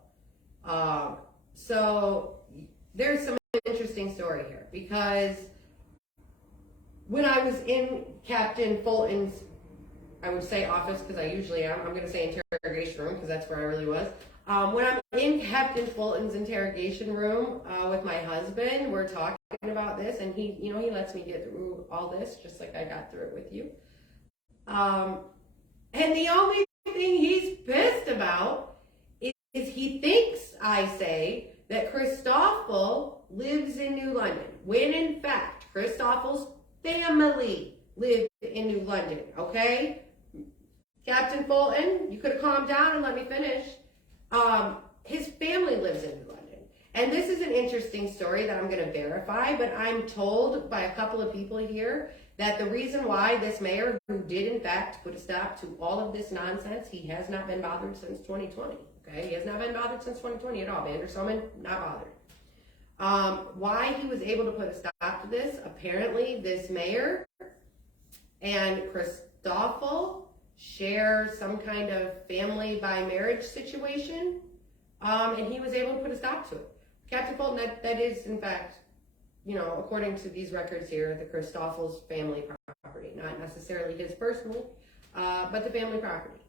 So there's some interesting story here, because when I was in Captain Fulton's, I would say office because I usually am. I'm going to say interrogation room because that's where I really was. When I'm in Captain Fulton's interrogation room with my husband, we're talking about this, and he lets me get through all this just like I got through it with you. And the only thing he's pissed about is he thinks I say that Christoffel lives in New London, when in fact Christoffel's family lived in New London. Okay. Captain Fulton, you could have calmed down and let me finish. His family lives in New London. And this is an interesting story that I'm going to verify, but I'm told by a couple of people here that the reason why this mayor, who did in fact put a stop to all of this nonsense, he has not been bothered since 2020. Okay, he has not been bothered since 2020 at all. Vander Soman, not bothered. Why he was able to put a stop to this, apparently this mayor and Christoffel share some kind of family by marriage situation, and he was able to put a stop to it. Captain Fulton, that is in fact, according to these records here, the Christoffel's family property, not necessarily his personally, but the family property.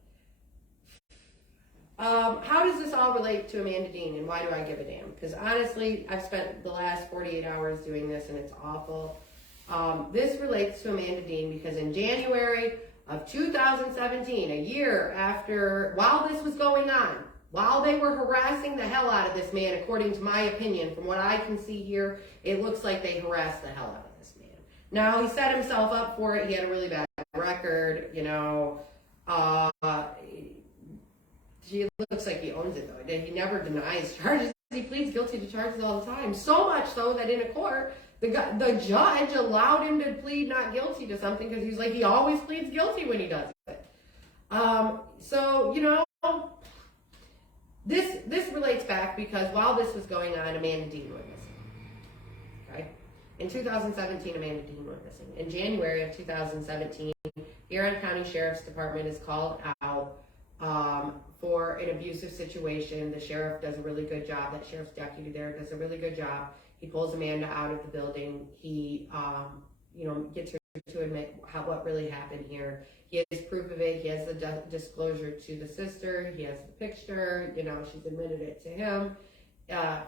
How does this all relate to Amanda Dean, and why do I give a damn? Because honestly, I've spent the last 48 hours doing this, and it's awful. This relates to Amanda Dean because in January of 2017, a year after, while this was going on, while they were harassing the hell out of this man, according to my opinion, from what I can see here, it looks like they harassed the hell out of this man. Now, he set himself up for it. He had a really bad record, you know. He looks like he owns it, though. He never denies charges. He pleads guilty to charges all the time. So much so that in a court, the judge allowed him to plead not guilty to something because he's like, he always pleads guilty when he does it. So, you know, this relates back because while this was going on, Amanda Dean went missing. Okay? In 2017, Amanda Dean went missing. In January of 2017, Huron County Sheriff's Department is called out for an abusive situation. The sheriff does a really good job. That sheriff's deputy there does a really good job. He pulls Amanda out of the building. He, you know, gets her to admit what really happened here. He has proof of it. He has the disclosure to the sister. He has the picture. You know, she's admitted it to him.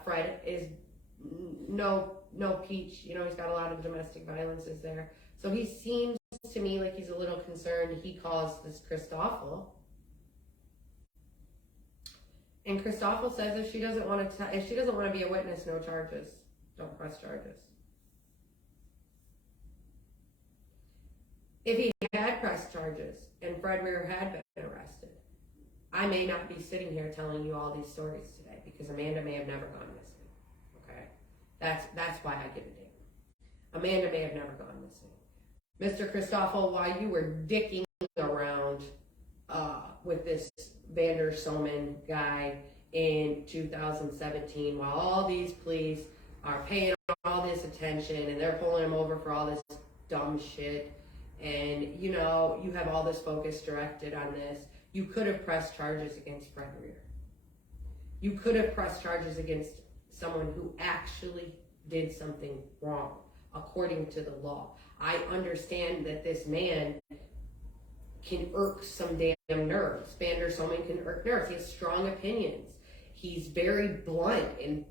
Fred is no peach. You know, he's got a lot of domestic violences there. So he seems to me like he's a little concerned. He calls this Christoffel. And Christoffel says if she doesn't want to be a witness, no charges. Don't press charges. If he had pressed charges and Fred Rear had been arrested, I may not be sitting here telling you all these stories today because Amanda may have never gone missing. Okay? That's why I give a damn. Amanda may have never gone missing. Mr. Christoffel, while you were dicking around with this Vander Soman guy in 2017, while all these police are paying all this attention and they're pulling him over for all this dumb shit, and you know, you have all this focus directed on this, you could have pressed charges against Fred Rear. You could have pressed charges against someone who actually did something wrong according to the law. I understand that this man can irk some damn nerves. Vander Soman can irk nerves. He has strong opinions. He's very blunt and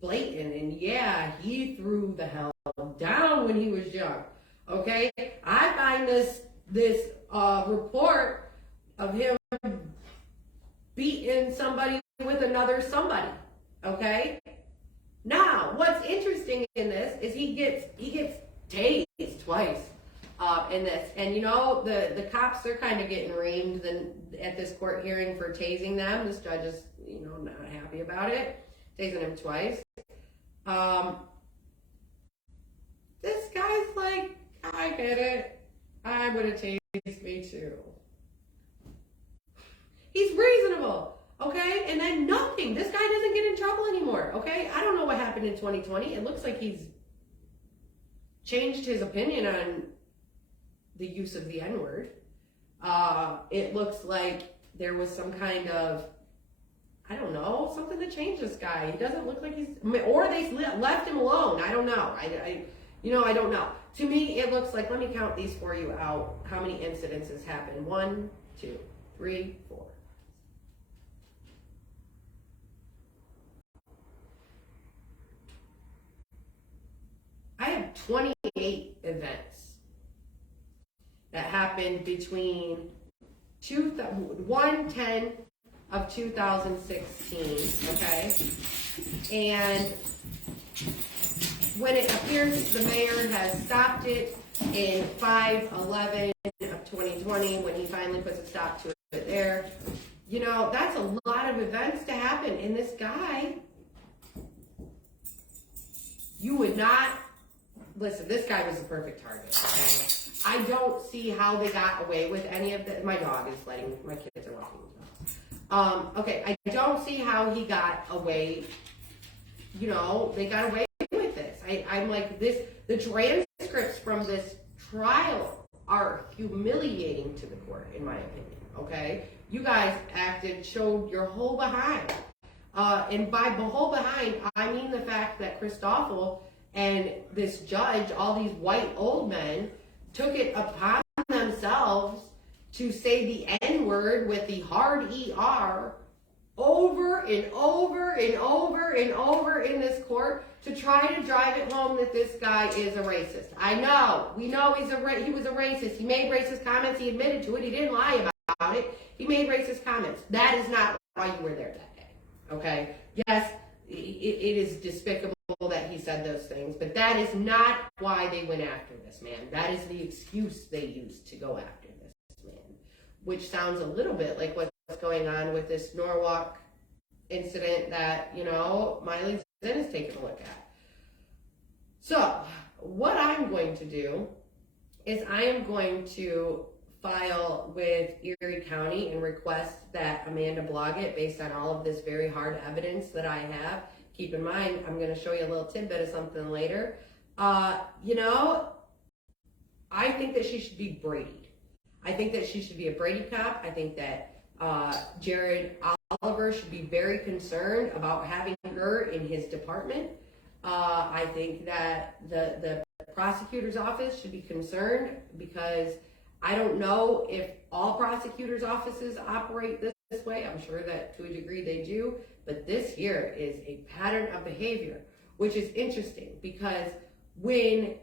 blatant, and yeah, he threw the hell down when he was young. Okay, I find this report of him beating somebody with another somebody. Okay, now what's interesting in this is he gets tased twice in this, and you know the cops, they're kind of getting reamed at this court hearing for tasing them. This judge is, you know, not happy about it, tasing him twice. This guy's like, I get it. I would have tased me too. He's reasonable, okay? And then nothing. This guy doesn't get in trouble anymore, okay? I don't know what happened in 2020. It looks like he's changed his opinion on the use of the N-word. It looks like there was some kind of, I don't know, something that changed this guy. He doesn't look like he's, or they left him alone. I don't know. I don't know. To me, it looks like, let me count these for you out, how many incidences happened. 1, 2, 3, 4. I have 28 events that happened between 1/10 of 2016, okay? And when it appears the mayor has stopped it in 5/11 of 2020, when he finally puts a stop to it there, you know, that's a lot of events to happen. And this guy, you would not, listen, this guy was the perfect target, okay? I don't see how they got away with any of this. My dog is letting, my kids are walking. Okay, I don't see how he got away, you know, they got away with this. I'm like, the transcripts from this trial are humiliating to the court, in my opinion, okay? You guys showed your whole behind. And by whole behind, I mean the fact that Christoffel and this judge, all these white old men, took it upon themselves to say the N-word with the hard ER over and over and over and over in this court to try to drive it home that this guy is a racist. I know. We know he was a racist. He made racist comments. He admitted to it. He didn't lie about it. He made racist comments. That is not why you were there that day, okay? Yes, it is despicable that he said those things, but that is not why they went after this man. That is the excuse they used to go after this man, which sounds a little bit like what's going on with this Norwalk incident that, you know, Miley Zinn is taking a look at. So what I'm going to do is I am going to file with Erie County and request that Amanda blog it based on all of this very hard evidence that I have. Keep in mind, I'm going to show you a little tidbit of something later. You know, I think that she should be Brady. I think that she should be a Brady cop. I think that Jared Oliver should be very concerned about having her in his department. I think that the prosecutor's office should be concerned because I don't know if all prosecutors' offices operate this way. I'm sure that to a degree they do, but this here is a pattern of behavior, which is interesting because when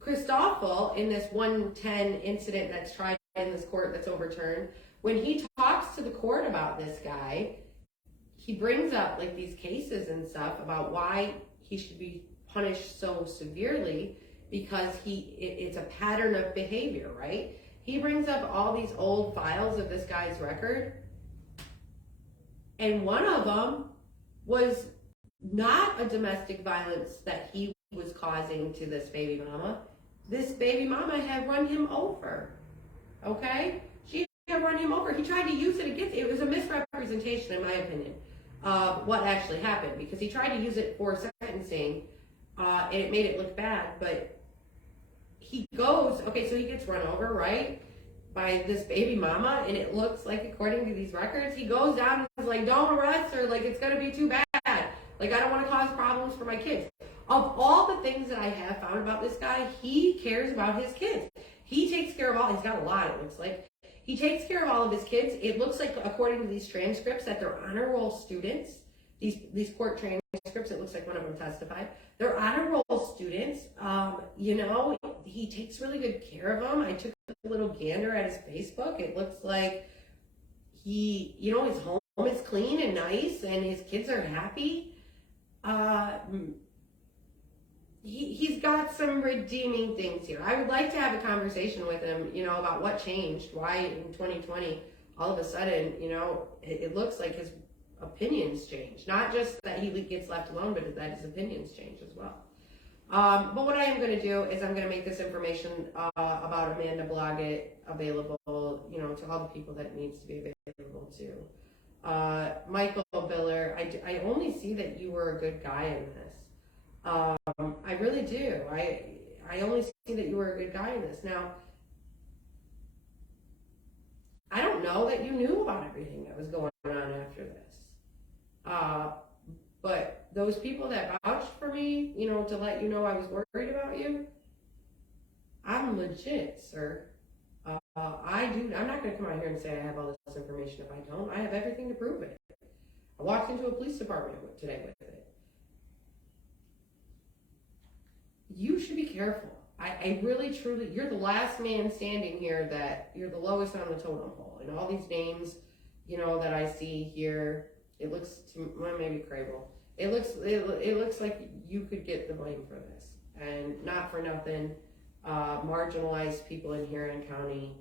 Christoffel, in this 110 incident that's tried in this court that's overturned, when he talks to the court about this guy, he brings up like these cases and stuff about why he should be punished so severely because it's a pattern of behavior, right? He brings up all these old files of this guy's record, and one of them was not a domestic violence that he was causing to this baby mama. This baby mama had run him over, okay? She had run him over. He tried to use it against, it was a misrepresentation in my opinion of what actually happened because he tried to use it for sentencing and it made it look bad, but he goes, okay, so he gets run over, right, by this baby mama, and it looks like, according to these records, he goes down and is like, don't arrest her, like, it's gonna be too bad, like, I don't want to cause problems for my kids. Of all the things that I have found about this guy, he cares about his kids. He takes care of all, he's got a lot, it looks like. He takes care of all of his kids. It looks like, according to these transcripts, that they're honor roll students. These court transcripts, it looks like one of them testified. They're honor roll students. You know, he takes really good care of them. I took a little gander at his Facebook. It looks like he, you know, his home is clean and nice and his kids are happy. He's got some redeeming things here. I would like to have a conversation with him, you know, about what changed, why in 2020, all of a sudden, you know, it looks like his opinions change. Not just that he gets left alone, but that his opinions change as well. But what I am going to do is I'm going to make this information about Amanda Blodgett available, you know, to all the people that it needs to be available to. Michael Biller, I only see that you were a good guy in this. I really do. I only see that you were a good guy in this. Now, I don't know that you knew about everything that was going on after this. But those people that vouched for me, you know, to let you know I was worried about you, I'm legit, sir. I'm not going to come out here and say I have all this information if I don't. I have everything to prove it. I walked into a police department today with it. You should be careful. I really, truly, you're the last man standing here that you're the lowest on the totem pole. And all these names, you know, that I see here, it looks to, well, maybe Crable. It looks like you could get the blame for this. And not for nothing, marginalized people in Huron County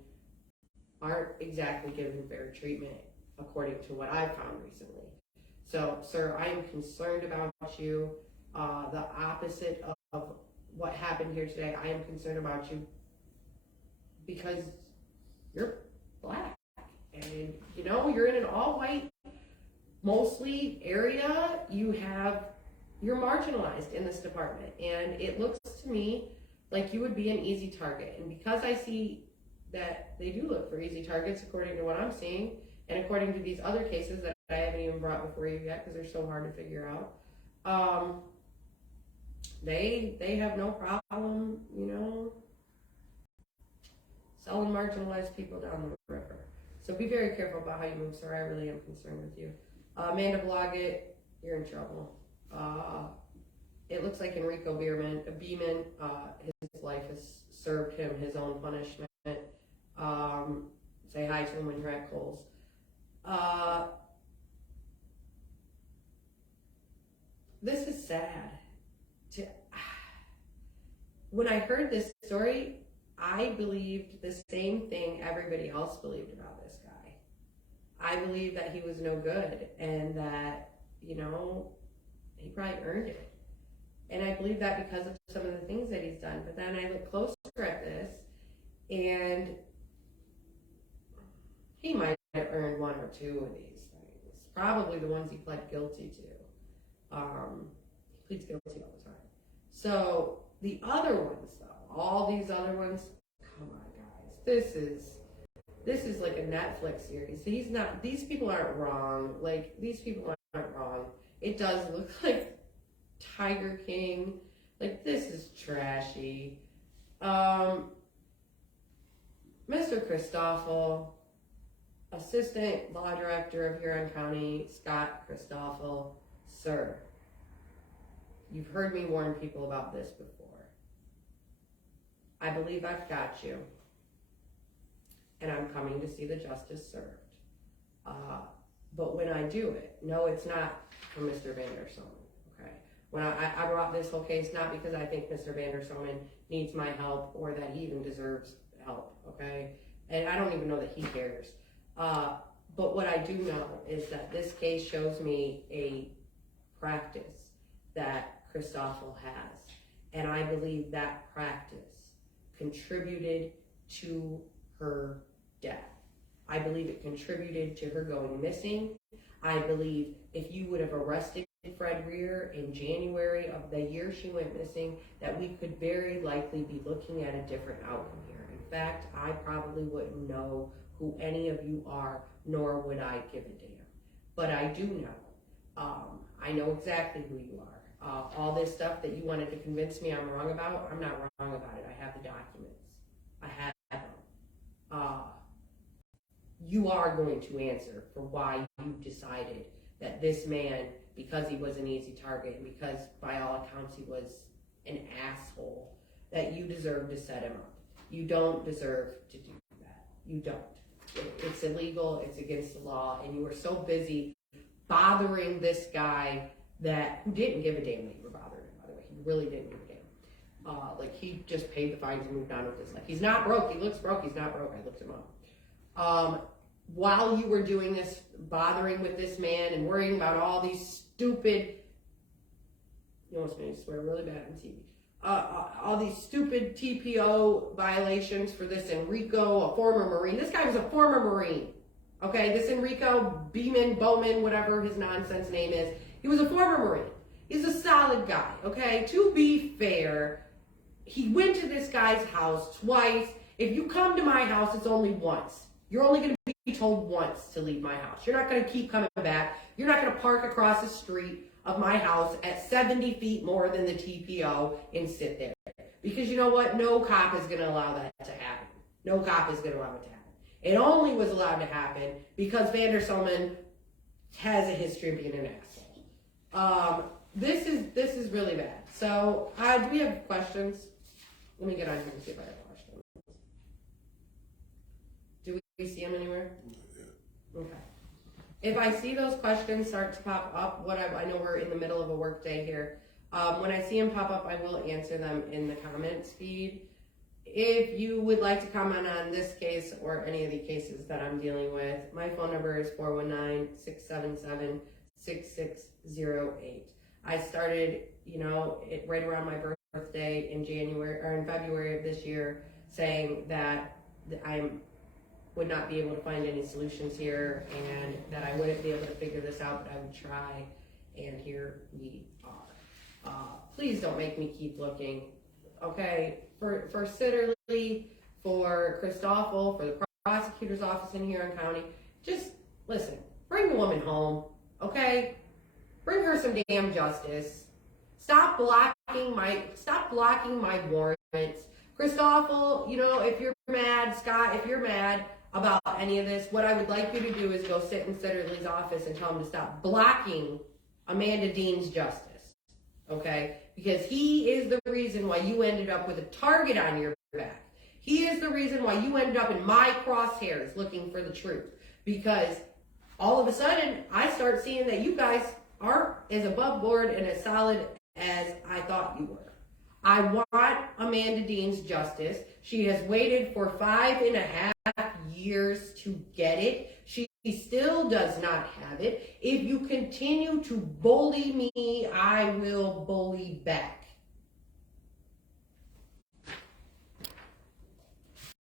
aren't exactly given fair treatment according to what I've found recently. So, sir, I am concerned about you. The opposite of what happened here today, I am concerned about you because you're black. And, you know, you're in an all-white, mostly area. You're marginalized in this department. And it looks to me like you would be an easy target. And because I see that they do look for easy targets according to what I'm seeing, and according to these other cases that I haven't even brought before you yet because they're so hard to figure out, they have no problem, you know, selling marginalized people down the river. So be very careful about how you move, sir. I really am concerned with you. Amanda Blodgett, you're in trouble. It looks like Enrico Beeman, his life has served him his own punishment. Say hi to him when you're at Kohl's. This is sad. When I heard this story, I believed the same thing everybody else believed about this guy. I believed that he was no good and that, he probably earned it. And I believe that because of some of the things that he's done. But then I look closer at this, and he might have earned one or two of these things. Probably the ones he pled guilty to. He pleads guilty all the time. So the other ones, though, all these other ones, come on, guys. This is like a Netflix series. These people aren't wrong. Like, these people aren't wrong. It does look like Tiger King. Like, this is trashy. Mr. Christoffel, Assistant Law Director of Huron County, Scott Christoffel, sir, you've heard me warn people about this before. I believe I've got you, and I'm coming to see the justice served. But when I do it, no, it's not for Mr. Vandersomen, okay? When I brought this whole case, not because I think Mr. Vandersomen needs my help or that he even deserves help, okay? And I don't even know that he cares. But what I do know is that this case shows me a practice that Christoffel has. And I believe that practice contributed to her death. I believe it contributed to her going missing. I believe if you would have arrested Fred Rear in January of the year she went missing, that we could very likely be looking at a different outcome here. In fact, I probably wouldn't know who any of you are, nor would I give a damn. But I do know. I know exactly who you are. All this stuff that you wanted to convince me I'm wrong about, I'm not wrong about it. I have the documents. I have them. You are going to answer for why you decided that this man, because he was an easy target, and because by all accounts he was an asshole, that you deserve to set him up. You don't deserve to do that. You don't. It's illegal, it's against the law, and you were so busy bothering this guy who didn't give a damn that you were bothering him, by the way. He really didn't give a damn. Like, he just paid the fines and moved on with his life. He's not broke. He looks broke. He's not broke. I looked him up. While you were doing this, bothering with this man and worrying about all these stupid, you almost made me swear really bad on TV, all these stupid TPO violations for this Enrico, a former Marine. This guy was a former Marine, okay? This Enrico Bowman, whatever his nonsense name is, he was a former Marine. He's a solid guy, okay? To be fair, he went to this guy's house twice. If you come to my house, it's only once. You're only going to be told once to leave my house. You're not going to keep coming back. You're not going to park across the street of my house at 70 feet more than the TPO and sit there. Because you know what? No cop is going to allow that to happen. No cop is going to allow it to happen. It only was allowed to happen because Vandersomen has a history of being an asshole. This is really bad. So, do we have questions? Let me get on here and see if I have questions. Do we see them anywhere? Okay. If I see those questions start to pop up, I know we're in the middle of a work day here. When I see them pop up, I will answer them in the comments feed. If you would like to comment on this case or any of the cases that I'm dealing with, my phone number is 419-677-6608. I started, right around my birthday in February of this year, saying that I would not be able to find any solutions here and that I wouldn't be able to figure this out, but I would try, and here we are. Please don't make me keep looking, okay? For Sitterly, for Christoffel, for the prosecutor's office in Huron County, just listen, bring the woman home, okay? Bring her some damn justice. Stop blocking my warrants. Christoffel, if you're mad, Scott, if you're mad about any of this, what I would like you to do is go sit in Sitterly's office and tell him to stop blocking Amanda Dean's justice, okay? Because he is the reason why you ended up with a target on your back. He is the reason why you ended up in my crosshairs looking for the truth. Because all of a sudden I start seeing that you guys aren't as above board and as solid as I thought you were. I want Amanda Dean's justice. She has waited for 5.5 years to get it. She still does not have it. If you continue to bully me, I will bully back.